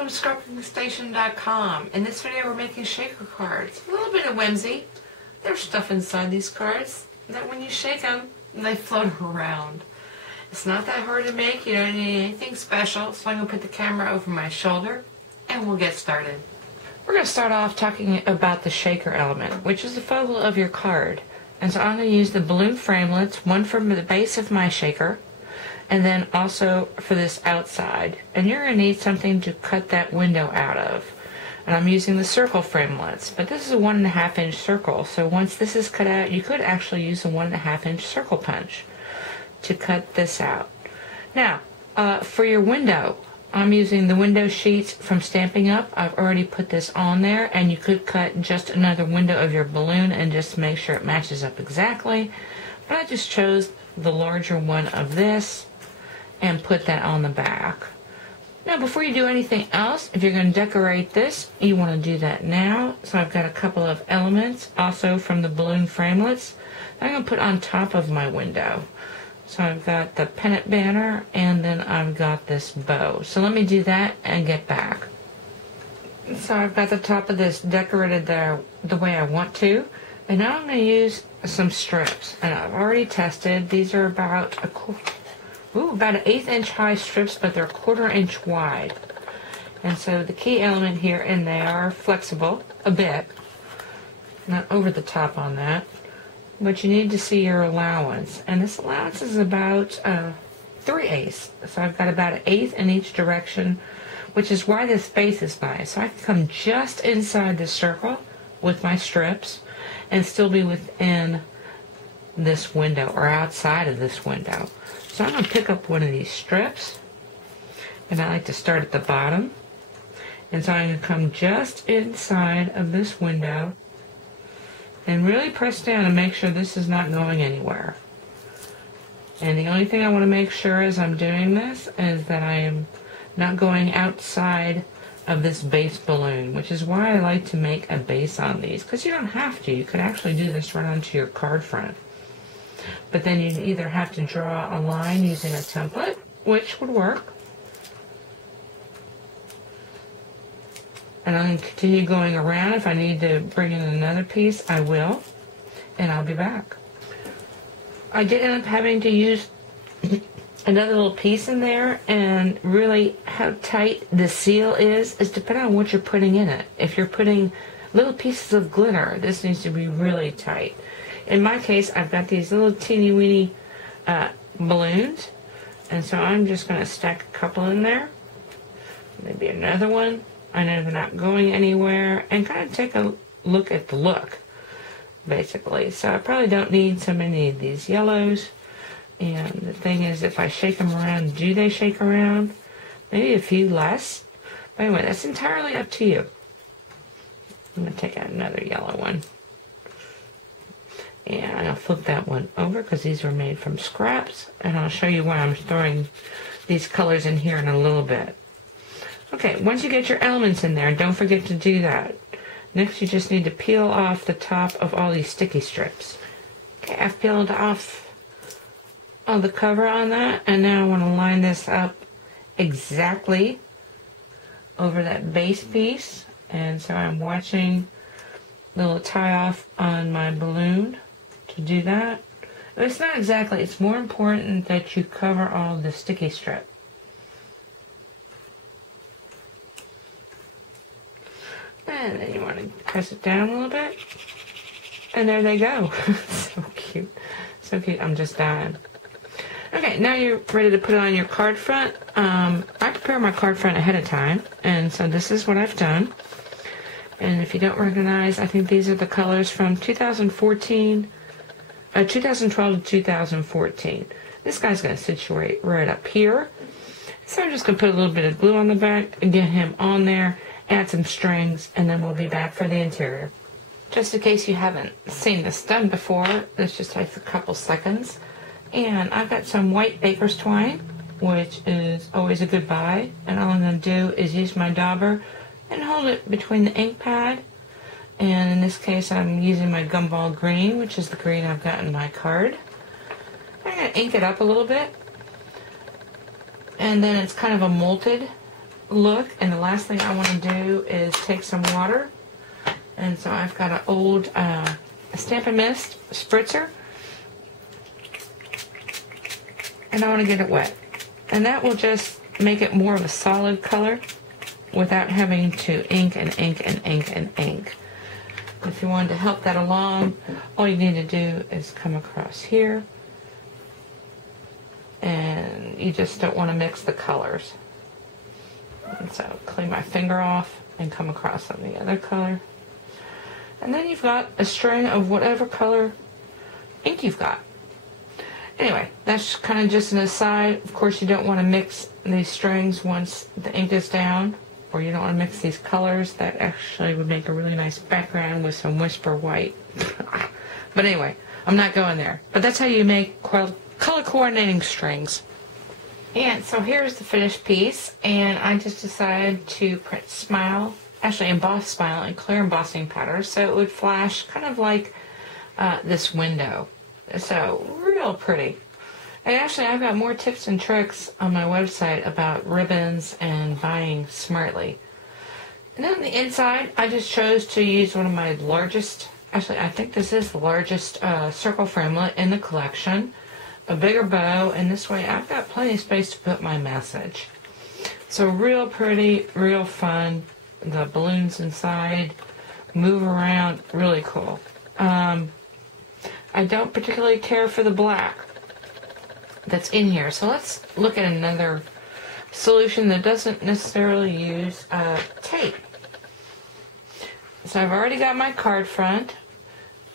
welcome to scrapbookingstation.com. In this video we're making shaker cards. A little bit of whimsy. There's stuff inside these cards that when you shake them, they float around. It's not that hard to make. You don't need anything special. So I'm going to put the camera over my shoulder and we'll get started. We're going to start off talking about the shaker element, which is the focal of your card. And so I'm going to use the balloon framelits, one from the base of my shaker, and then also for this outside. And you're going to need something to cut that window out of. And I'm using the circle framelits, but this is a 1.5 inch circle. So once this is cut out, you could actually use a 1.5 inch circle punch to cut this out. Now, for your window, I'm using the window sheets from Stampin' Up. I've already put this on there, and you could cut just another window of your balloon and just make sure it matches up exactly. But I just chose the larger one of this and put that on the back. Now before you do anything else, if you're going to decorate this, you want to do that now. So I've got a couple of elements also from the balloon framelits that I'm going to put on top of my window. So I've got the pennant banner and then I've got this bow. So let me do that and get back. So I've got the top of this decorated there the way I want to. And now I'm going to use some strips. And I've already tested. These are about about an 1/8 inch high strips, but they're 1/4 inch wide. And so the key element here, and they are flexible a bit, not over the top on that, but you need to see your allowance. And this allowance is about 3/8. So I've got about 1/8 in each direction, which is why this space is nice. So I can come just inside the circle with my strips and still be within this window or outside of this window. So I'm going to pick up one of these strips, and I like to start at the bottom. And so I'm going to come just inside of this window and really press down and make sure this is not going anywhere. And the only thing I want to make sure as I'm doing this is that I am not going outside of this base balloon, which is why I like to make a base on these, because you don't have to. You could actually do this right onto your card front. But then you either have to draw a line using a template, which would work. And I'm going to continue going around. If I need to bring in another piece, I will. And I'll be back. I did end up having to use another little piece in there, and really how tight the seal is depending on what you're putting in it. If you're putting little pieces of glitter, this needs to be really tight. In my case, I've got these little teeny weeny balloons, and so I'm just going to stack a couple in there, maybe another one. I know they're not going anywhere, and kind of take a look at the look, basically. So I probably don't need so many of these yellows, and the thing is, if I shake them around, do they shake around? Maybe a few less. But anyway, that's entirely up to you. I'm going to take out another yellow one. And I'll flip that one over because these were made from scraps. And I'll show you why I'm throwing these colors in here in a little bit. Okay, once you get your elements in there, don't forget to do that. Next, you just need to peel off the top of all these sticky strips. Okay, I've peeled off all the cover on that. And now I want to line this up exactly over that base piece. And so I'm watching the little tie off on my balloon to do that. It's not exactly, it's more important that you cover all the sticky strip. And then you want to press it down a little bit. And there they go. So cute. So cute. I'm just dying. Okay, now you're ready to put it on your card front. I prepare my card front ahead of time. And so this is what I've done. And if you don't recognize, I think these are the colors from 2012 to 2014. This guy's going to situate right up here. So I'm just going to put a little bit of glue on the back and get him on there, add some strings, and then we'll be back for the interior. Just in case you haven't seen this done before, this just takes a couple seconds. And I've got some white baker's twine, which is always a good buy. And all I'm going to do is use my dauber and hold it between the ink pad. And in this case, I'm using my gumball green, which is the green I've got in my card. I'm going to ink it up a little bit. And then it's kind of a molted look. And the last thing I want to do is take some water. And so I've got an old Stampin' Mist spritzer. And I want to get it wet. And that will just make it more of a solid color without having to ink and ink and ink and ink. If you wanted to help that along, all you need to do is come across here. And you just don't want to mix the colors. And so clean my finger off and come across on the other color. And then you've got a string of whatever color ink you've got. Anyway, that's kind of just an aside. Of course, you don't want to mix these strings once the ink is down, or you don't want to mix these colors. That actually would make a really nice background with some whisper white. But anyway, I'm not going there. But that's how you make color coordinating strings. And so here's the finished piece, and I just decided to print Smile, actually emboss Smile in clear embossing powder, so it would flash kind of like this window. So real pretty. And actually I've got more tips and tricks on my website about ribbons and buying smartly. And then on the inside I just chose to use one of my largest, actually I think this is the largest circle framelit in the collection, a bigger bow, and this way I've got plenty of space to put my message. So real pretty, real fun. The balloons inside move around, really cool. I don't particularly care for the black that's in here. So let's look at another solution that doesn't necessarily use tape. So I've already got my card front,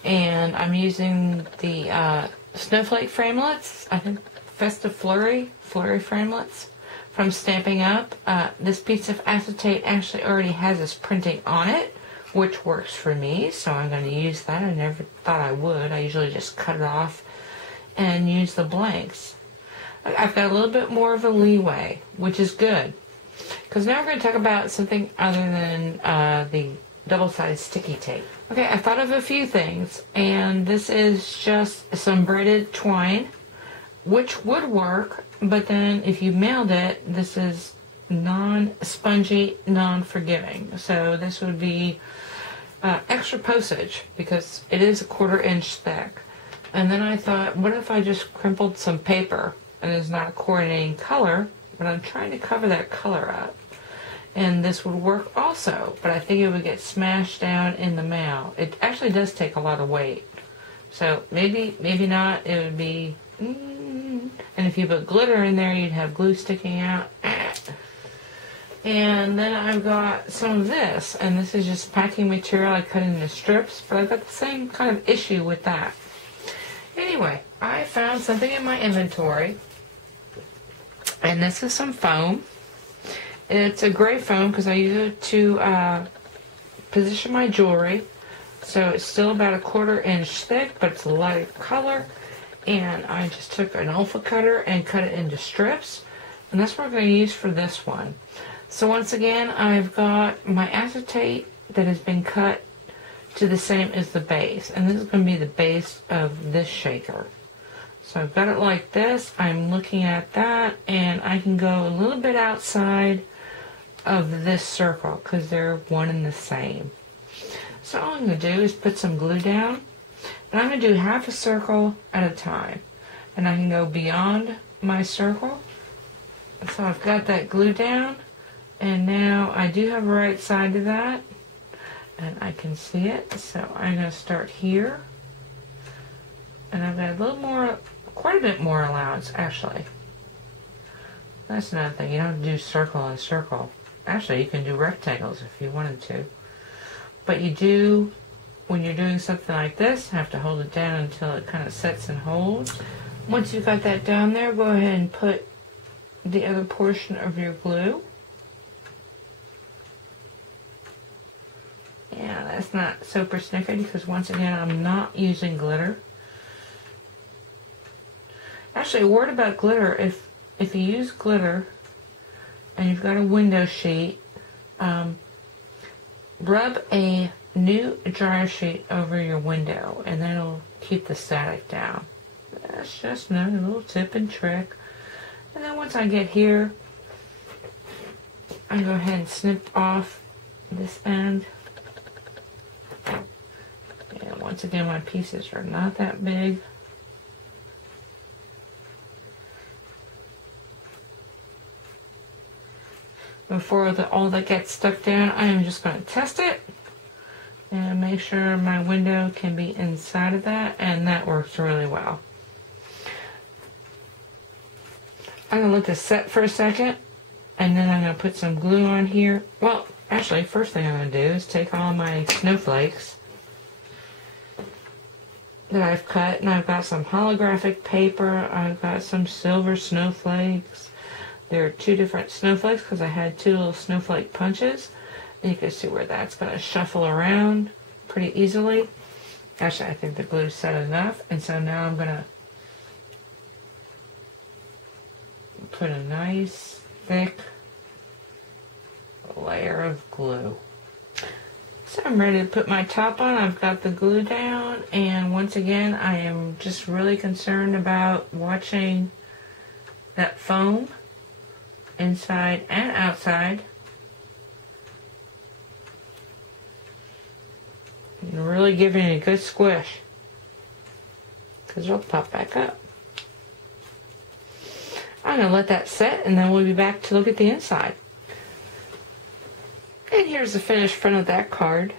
and I'm using the Snowflake framelits. I think Festive Flurry framelits from Stampin' Up. This piece of acetate actually already has this printing on it, which works for me, so I'm going to use that. I never thought I would. I usually just cut it off and use the blanks. I've got a little bit more of a leeway, which is good. Because now we're going to talk about something other than the double-sided sticky tape. Okay, I thought of a few things, and this is just some braided twine, which would work, but then if you mailed it, this is non-spongy, non-forgiving. So this would be extra postage because it is 1/4 inch thick. And then I thought, what if I just crimpled some paper? And it's not a coordinating color, but I'm trying to cover that color up. And this would work also, but I think it would get smashed down in the mail. It actually does take a lot of weight. So maybe not. It would be... And if you put glitter in there, you'd have glue sticking out. And then I've got some of this, and this is just packing material. I cut into strips, but I've got the same kind of issue with that. Anyway, I found something in my inventory, and this is some foam. It's a gray foam because I use it to position my jewelry. So it's still about 1/4 inch thick, but it's a lighter color. And I just took an alpha cutter and cut it into strips, and that's what I'm going to use for this one. So once again, I've got my acetate that has been cut to the same as the base, and this is going to be the base of this shaker. So I've got it like this. I'm looking at that, and I can go a little bit outside of this circle because they're one and the same. So all I'm going to do is put some glue down, and I'm going to do half a circle at a time, and I can go beyond my circle. So I've got that glue down, and now I do have a right side to that, and I can see it. So I'm going to start here, and I've got a little more, quite a bit more allowance actually. That's another thing, you don't have to do circle and circle. Actually, you can do rectangles if you wanted to, but you do, when you're doing something like this, have to hold it down until it kind of sets and holds. Once you've got that down there, go ahead and put the other portion of your glue. Yeah, that's not super sniffy because once again, I'm not using glitter. Actually, a word about glitter, if you use glitter and you've got a window sheet, rub a new dryer sheet over your window, and that'll keep the static down. That's just another little tip and trick. And then once I get here, I go ahead and snip off this end. And once again, my pieces are not that big. Before all that gets stuck down, I am just going to test it and make sure my window can be inside of that, and that works really well. I'm going to let this set for a second, and then I'm going to put some glue on here. Well, actually, first thing I'm going to do is take all my snowflakes that I've cut, and I've got some holographic paper, I've got some silver snowflakes. There are two different snowflakes because I had two little snowflake punches. And you can see where that's going to shuffle around pretty easily. Actually, I think the glue's set enough, and so now I'm going to put a nice thick layer of glue. So I'm ready to put my top on. I've got the glue down, and once again I am just really concerned about watching that foam inside and outside, and really giving it a good squish because it'll pop back up. I'm going to let that set, and then we'll be back to look at the inside. And here's the finished front of that card.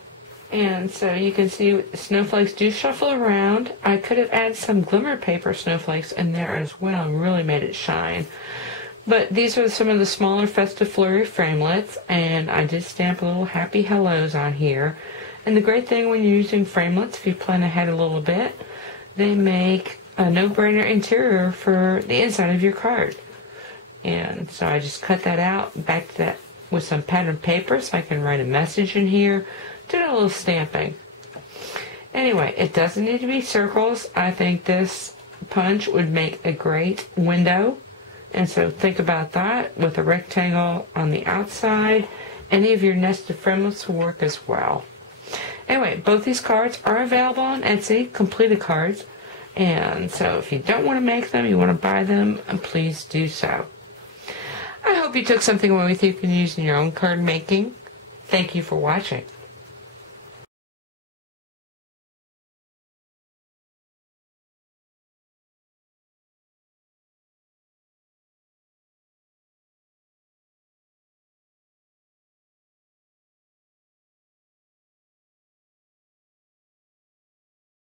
And so you can see the snowflakes do shuffle around. I could have added some glimmer paper snowflakes in there as well and really made it shine. But these are some of the smaller Festive Flurry framelits, and I did stamp a little happy hellos on here. And the great thing when you're using framelits, if you plan ahead a little bit, they make a no-brainer interior for the inside of your card. And so I just cut that out, back to that with some patterned paper so I can write a message in here, do a little stamping. Anyway, it doesn't need to be circles. I think this punch would make a great window. And so think about that with a rectangle on the outside. Any of your nested framelits will work as well. Anyway, both these cards are available on Etsy, completed cards. And so if you don't want to make them, you want to buy them, please do so. I hope you took something away with you can use in your own card making. Thank you for watching.